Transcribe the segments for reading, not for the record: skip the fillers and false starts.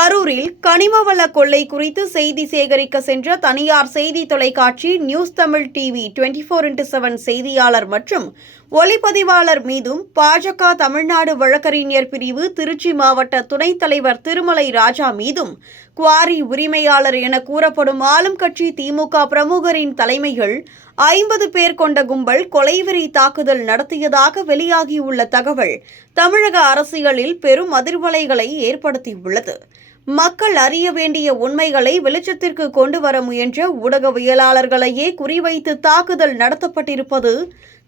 கரூரில் கனிமவள கொள்ளை குறித்து செய்தி சேகரிக்க சென்ற தனியார் செய்தி தொலைக்காட்சி நியூஸ் தமிழ் டிவி 24x7 செய்தியாளர் மற்றும் ஒளிப்பதிவாளர் மீதும் பாஜக தமிழ்நாடு வழக்கறிஞர் பிரிவு திருச்சி மாவட்ட துணைத் தலைவர் திருமலை ராஜா மீதும் குவாரி உரிமையாளர் என கூறப்படும் ஆளும் கட்சி திமுக பிரமுகரின் தலைமைகள் 50 பேர் கொண்ட கும்பல் கொலைவெறி தாக்குதல் நடத்தியதாக வெளியாகியுள்ள தகவல் தமிழக அரசியலில் பெரும் அதிர்வலைகளை ஏற்படுத்தியுள்ளது. மக்கள் அறிய வேண்டிய உண்மைகளை வெளிச்சத்திற்கு கொண்டு வர முயன்ற ஊடகவியலாளர்களையே குறிவைத்து தாக்குதல் நடத்தப்பட்டிருப்பது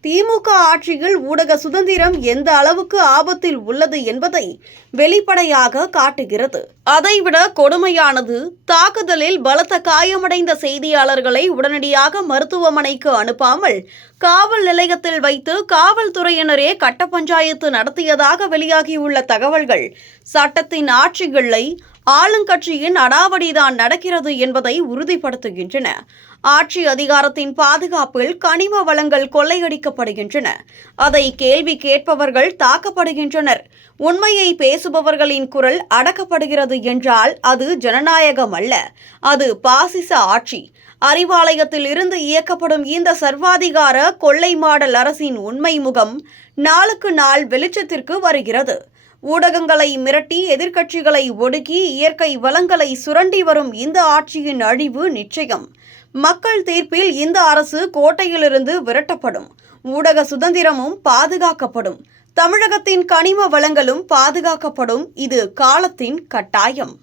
திமுக ஆட்சியில் ஊடக சுதந்திரம் எந்த அளவுக்கு ஆபத்தில் உள்ளது என்பதை வெளிப்படையாக காட்டுகிறது. அதைவிட கொடுமையானது, தாக்குதலில் பலத்த காயமடைந்த செய்தியாளர்களை உடனடியாக மருத்துவமனைக்கு அனுப்பாமல் காவல் நிலையத்தில் வைத்து காவல்துறையினரே கட்ட பஞ்சாயத்து நடத்தியதாக வெளியாகியுள்ள தகவல்கள் சட்டத்தின் ஆட்சிகளை ஆளுங்கட்சியின் அடாவடிதான் நடக்கிறது என்பதை உறுதிப்படுத்துகின்றன. ஆட்சி அதிகாரத்தின் பாதுகாப்பில் கனிம வளங்கள் கொள்ளையடிக்கப்படுகின்றன. அதை கேள்வி கேட்பவர்கள் தாக்கப்படுகின்றனர். உண்மையை பேசுபவர்களின் குரல் அடக்கப்படுகிறது என்றால் அது ஜனநாயகம் அல்ல, அது பாசிச ஆட்சி. அறிவாலயத்தில் இருந்து இயக்கப்படும் இந்த சர்வாதிகார கொள்ளை மாடல் அரசின் உண்மை முகம் நாளுக்கு நாள் வெளிச்சத்திற்கு வருகிறது. ஊடகங்களை மிரட்டி எதிர்க்கட்சிகளை ஒடுக்கி இயற்கை வளங்களை சுரண்டி வரும் இந்த ஆட்சியின் அழிவு நிச்சயம். மக்கள் தீர்ப்பில் இந்த அரசு கோட்டையிலிருந்து விரட்டப்படும். ஊடக சுதந்திரமும் பாதுகாக்கப்படும். தமிழகத்தின் கனிம வளங்களும் பாதுகாக்கப்படும். இது காலத்தின் கட்டாயம்.